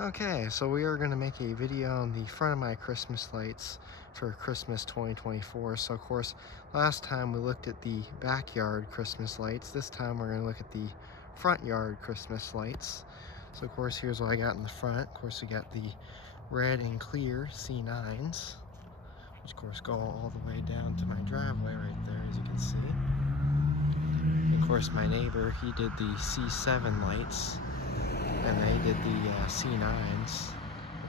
Okay, so we are going to make a video on the front of my Christmas lights for Christmas 2024. So of course, last time we looked at the backyard Christmas lights. This time we're going to look at the front yard Christmas lights. So of course, here's what I got in the front. Of course, we got the red and clear C9s, which of course go all the way down to my driveway right there, as you can see. And of course, my neighbor, he did the C7 lights, and they did the C9s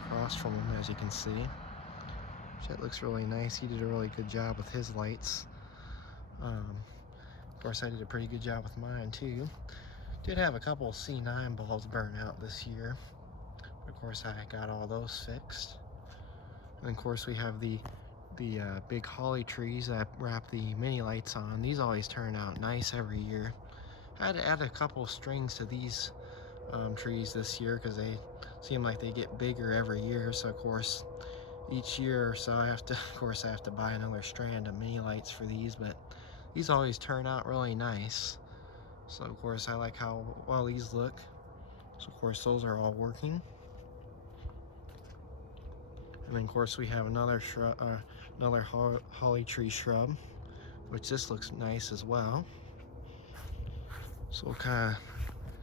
across from them, as you can see. That looks really nice. He did a really good job with his lights. Of course, I did a pretty good job with mine too. Did have a couple C9 bulbs burn out this year. Of course, I got all those fixed. And of course, we have the big holly trees that wrap the mini lights on. These always turn out nice every year. I had to add a couple strings to these trees this year because they seem like they get bigger every year. So of course, each year or so I have to buy another strand of mini lights for these, but these always turn out really nice. So of course, I like how well these look. So of course, those are all working. And then of course, we have another shrub, another holly tree shrub, which this looks nice as well. So we'll kind of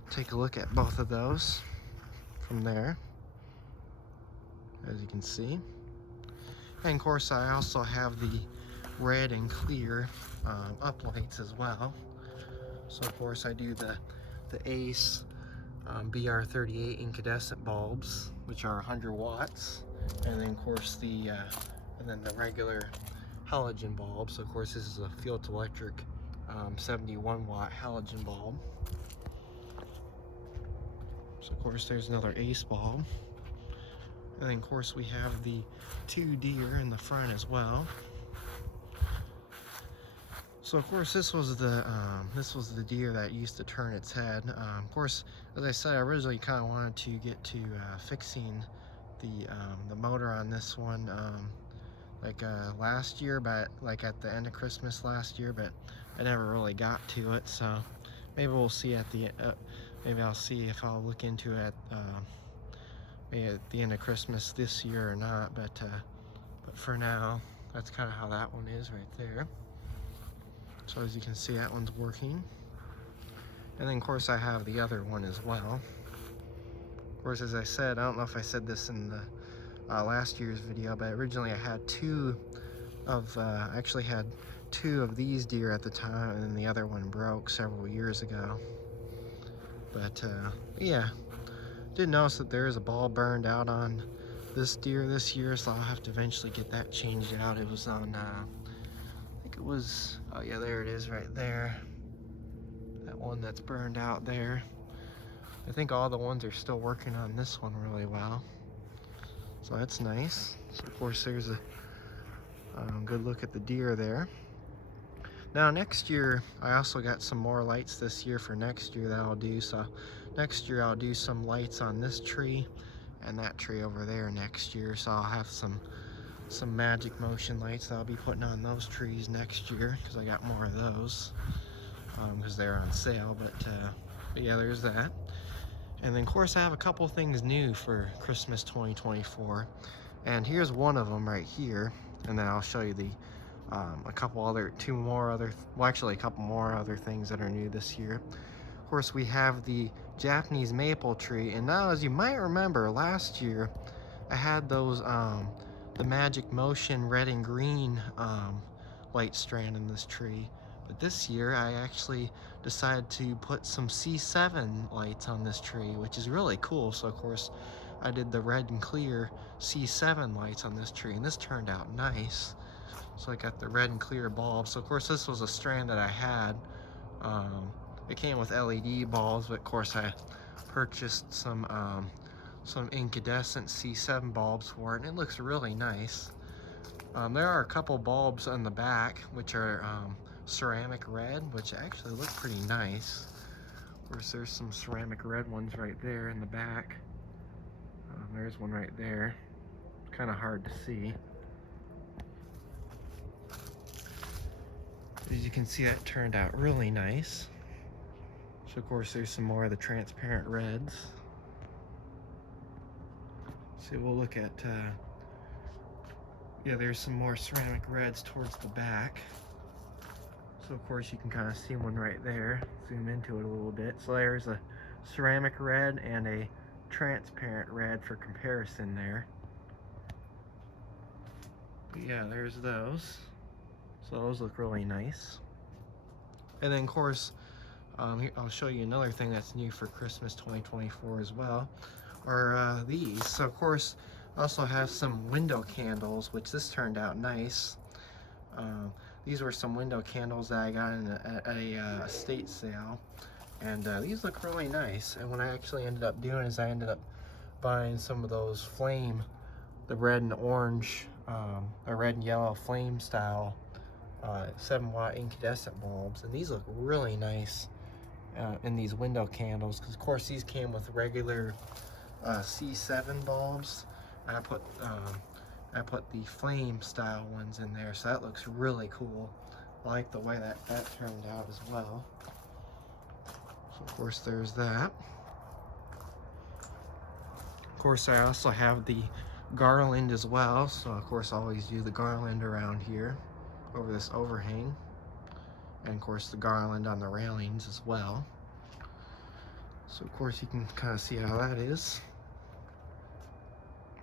take a look at both of those from there, as you can see. And of course, I also have the red and clear uplights as well. So of course, I do the Ace BR38 incandescent bulbs, which are 100 watts, and then of course the regular halogen bulb. So of course, this is a Field Electric 71 watt halogen bulb. So of course, there's another Ace bulb. And then of course, we have the two deer in the front as well. So of course, this was the deer that used to turn its head. Of course, as I said, I originally kind of wanted to get to fixing the motor on this one last year, but like at the end of Christmas last year, but I never really got to it. So maybe we'll see at the maybe I'll see if I'll look into it maybe at the end of Christmas this year or not. But for now, that's kind of how that one is right there. So as you can see, that one's working. And then of course I have the other one as well. Of course, as I said, I don't know if I said this in the last year's video, but originally I had actually had two of these deer at the time, and then the other one broke several years ago. But yeah, did notice that there is a ball burned out on this deer this year, so I'll have to eventually get that changed out. It was on I think it was, oh yeah, there it is right there. That one that's burned out there. I think all the ones are still working on this one really well. So that's nice. So of course, there's a good look at the deer there. Now next year, I also got some more lights this year for next year that I'll do. So next year I'll do some lights on this tree and that tree over there next year. So I'll have some Magic Motion lights that I'll be putting on those trees next year, because I got more of those because they're on sale. But yeah, there's that. And then of course I have a couple things new for Christmas 2024, and here's one of them right here, and then I'll show you the a couple more other things that are new this year. Of course, we have the Japanese maple tree, and now, as you might remember, last year I had those the Magic Motion red and green light strand in this tree. But this year I actually decided to put some C7 lights on this tree, which is really cool. So of course I did the red and clear C7 lights on this tree, and this turned out nice. So I got the red and clear bulb. So of course this was a strand that I had. It came with LED bulbs, but of course I purchased some incandescent C7 bulbs for it, and it looks really nice. There are a couple bulbs on the back which are ceramic red, which actually look pretty nice. Of course, there's some ceramic red ones right there in the back. There's one right there. It's kind of hard to see. As you can see, that turned out really nice. So of course, there's some more of the transparent reds. So we'll look at, yeah, there's some more ceramic reds towards the back. So of course you can kind of see one right there. Zoom into it a little bit. So there's a ceramic red and a transparent red for comparison there. But yeah, there's those. So those look really nice. And then of course, I'll show you another thing that's new for Christmas 2024 as well, are these. So of course, I also have some window candles, which this turned out nice. These were some window candles that I got at a estate sale, and these look really nice. And what I actually ended up doing is I ended up buying some of those flame, the red and orange, the red and yellow flame style 7-watt incandescent bulbs, and these look really nice in these window candles, because of course these came with regular C7 bulbs. I put the flame style ones in there, so that looks really cool. I like the way that turned out as well. So of course there's that. Of course I also have the garland as well, so of course I always do the garland around here over this overhang, and of course the garland on the railings as well. So of course you can kind of see how that is.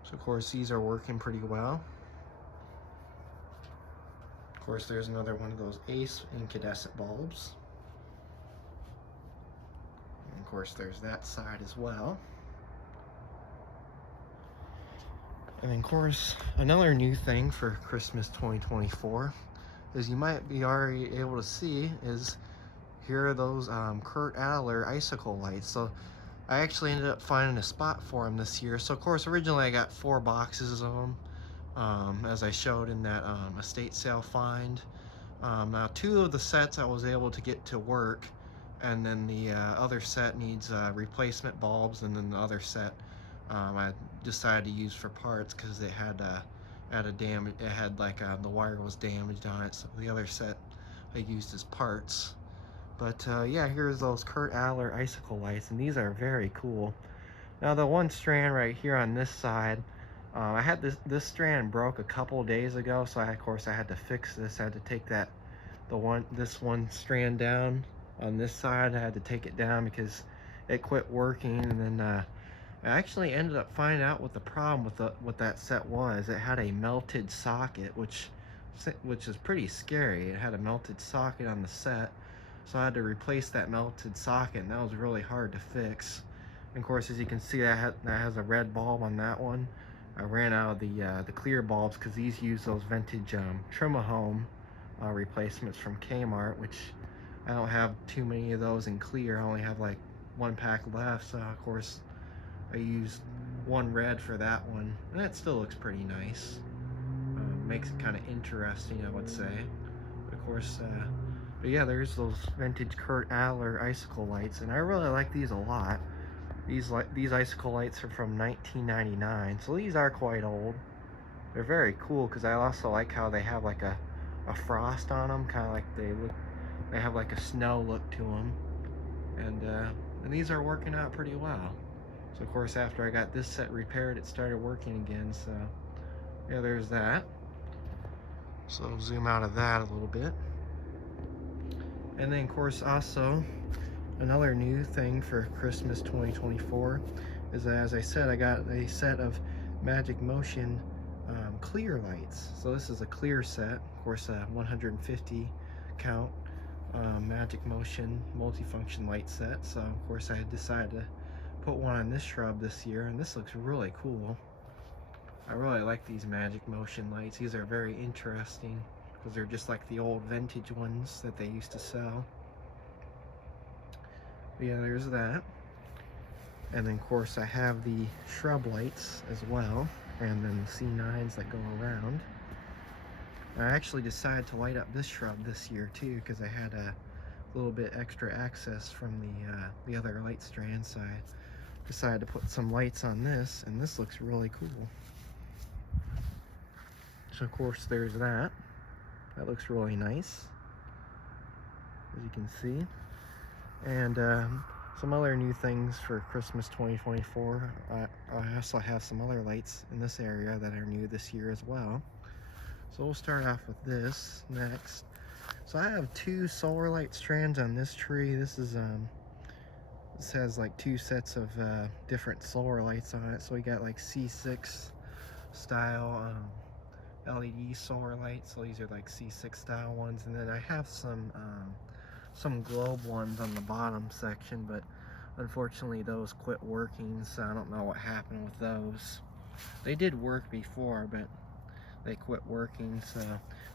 So of course these are working pretty well. Of course there's another one of those Ace incandescent bulbs. And of course there's that side as well. And then of course another new thing for Christmas 2024 is, you might be already able to see, is here are those Kurt Adler icicle lights. So I actually ended up finding a spot for them this year. So of course originally I got 4 boxes of them, as I showed in that estate sale find. Now 2 of the sets I was able to get to work, and then the other set needs replacement bulbs, and then the other set I decided to use for parts because it had a damage. It had like the wire was damaged on it, so the other set I used as parts. But yeah, here's those Kurt Adler icicle lights, and these are very cool. Now the one strand right here on this side, I had this strand broke a couple days ago, so of course I had to fix this. I had to take this one strand down on this side. I had to take it down because it quit working, and then I actually ended up finding out what the problem with what that set was. It had a melted socket, which is pretty scary. It had a melted socket on the set, so I had to replace that melted socket, and that was really hard to fix. And of course, as you can see, that has a red bulb on that one. I ran out of the clear bulbs because these use those vintage Trimahome replacements from Kmart, which I don't have too many of those in clear. I only have like 1 pack left, so of course I used 1 red for that one, and that still looks pretty nice. Makes it kind of interesting, I would say. But of course, but yeah, there's those vintage Kurt Adler icicle lights, and I really like these a lot. These icicle lights are from 1999, so these are quite old. They're very cool because I also like how they have like a frost on them, kind of like they have like a snow look to them, and these are working out pretty well. So of course after I got this set repaired, it started working again. So yeah, there's that. So I'll zoom out of that a little bit. And then of course also another new thing for Christmas 2024 is that, as I said, I got a set of Magic Motion clear lights. So this is a clear set, of course, a 150 count Magic Motion multifunction light set. So of course I decided to put one on this shrub this year, and this looks really cool. I really like these Magic Motion lights. These are very interesting because they're just like the old vintage ones that they used to sell. But yeah, there's that. And then of course I have the shrub lights as well, and then the C9s that go around. I actually decided to light up this shrub this year too because I had a little bit extra access from the other light strand, so I decided to put some lights on this, and this looks really cool. So of course there's that. That looks really nice, as you can see. And Some other new things for Christmas 2024. I also have some other lights in this area that are new this year as well. So we'll start off with this next. So I have 2 solar light strands on this tree. This has like 2 sets of different solar lights on it. So we got like C6 style LED solar lights. So these are like C6 style ones, and then I have some globe ones on the bottom section, but unfortunately those quit working, so I don't know what happened with those. They did work before, but they quit working. So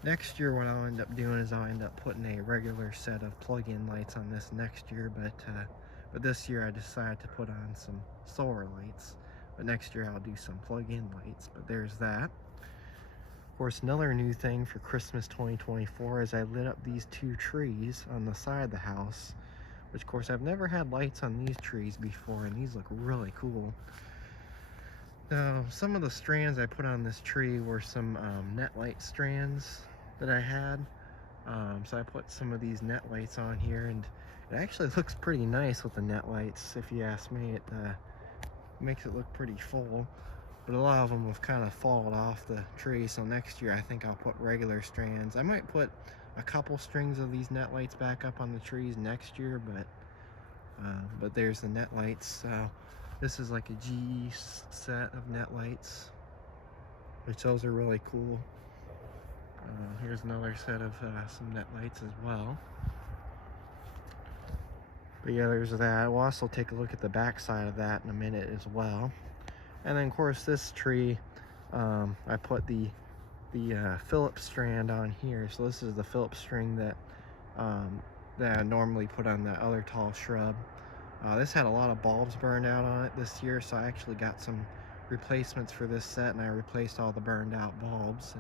next year what I'll end up doing is I'll end up putting a regular set of plug-in lights on this next year, but this year I decided to put on some solar lights. But next year I'll do some plug-in lights. But there's that. Of course, another new thing for Christmas 2024 is I lit up these 2 trees on the side of the house, which of course I've never had lights on these trees before, and these look really cool. Now, some of the strands I put on this tree were some net light strands that I had. So I put some of these net lights on here, and it actually looks pretty nice with the net lights. If you ask me, it makes it look pretty full. But a lot of them have kind of fallen off the tree, so next year I think I'll put regular strands. I might put a couple strings of these net lights back up on the trees next year, but there's the net lights. So this is like a GE set of net lights, which those are really cool. Here's another set of some net lights as well. But yeah, there's that. We'll also take a look at the back side of that in a minute as well. And then of course this tree, I put the Phillips strand on here. So this is the Phillips string that I normally put on the other tall shrub. This had a lot of bulbs burned out on it this year, so I actually got some replacements for this set, and I replaced all the burned out bulbs,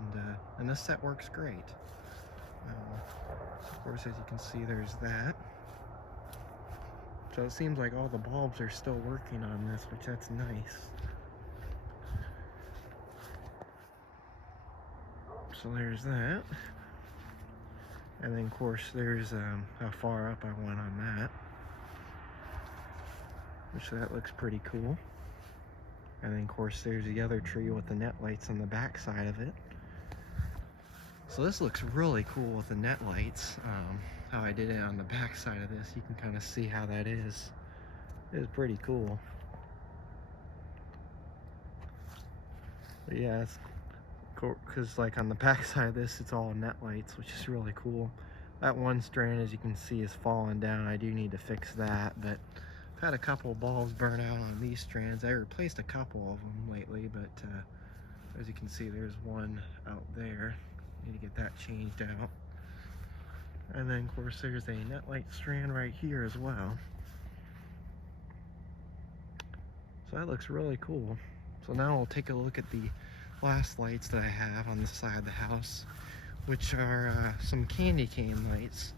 and this set works great. Of course, as you can see, there's that. So it seems like all the bulbs are still working on this, which that's nice. So there's that. And then of course there's how far up I went on that, which that looks pretty cool. And then of course there's the other tree with the net lights on the back side of it. So this looks really cool with the net lights. How I did it on the back side of this, you can kind of see how that is. It is pretty cool. But yeah, it's cool because like on the back side of this, it's all net lights, which is really cool. That one strand, as you can see, is falling down. I do need to fix that, but I've had a couple bulbs burn out on these strands. I replaced a couple of them lately, but as you can see, there's one out there. Need to get that changed out. And then of course there's a net light strand right here as well. So that looks really cool. So now we'll take a look at the last lights that I have on the side of the house, which are some candy cane lights.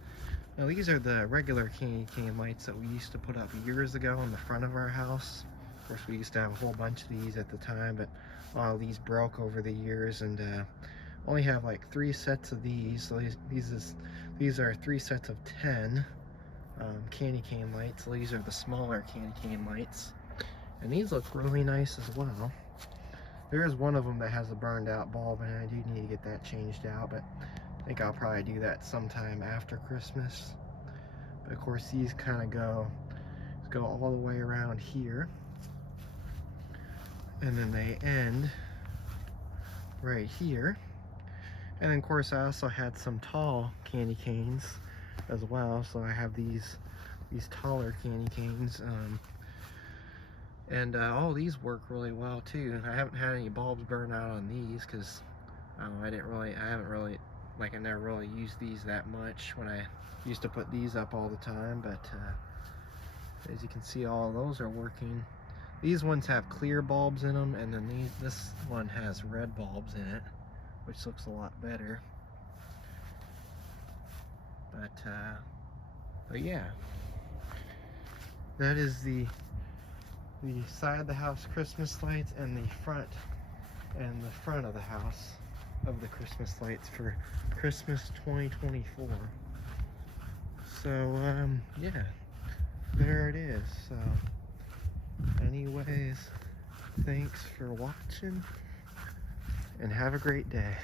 Now these are the regular candy cane lights that we used to put up years ago in the front of our house. Of course, we used to have a whole bunch of these at the time, but a lot of these broke over the years, and only have like 3 sets of these. So these are 3 sets of 10 candy cane lights. So these are the smaller candy cane lights, and these look really nice as well. There is one of them that has a burned out bulb, and I do need to get that changed out, but I think I'll probably do that sometime after Christmas. But of course these kind of go all the way around here, and then they end right here. And then of course I also had some tall candy canes as well, so I have these taller candy canes, and all these work really well too. I haven't had any bulbs burn out on these because I never really used these that much when I used to put these up all the time. But as you can see, all of those are working. These ones have clear bulbs in them, and then this one has red bulbs in it, which looks a lot better. But yeah, that is the side of the house Christmas lights, and the front of the house of the Christmas lights for Christmas 2024. So yeah, there it is. So anyways, thanks for watching and have a great day.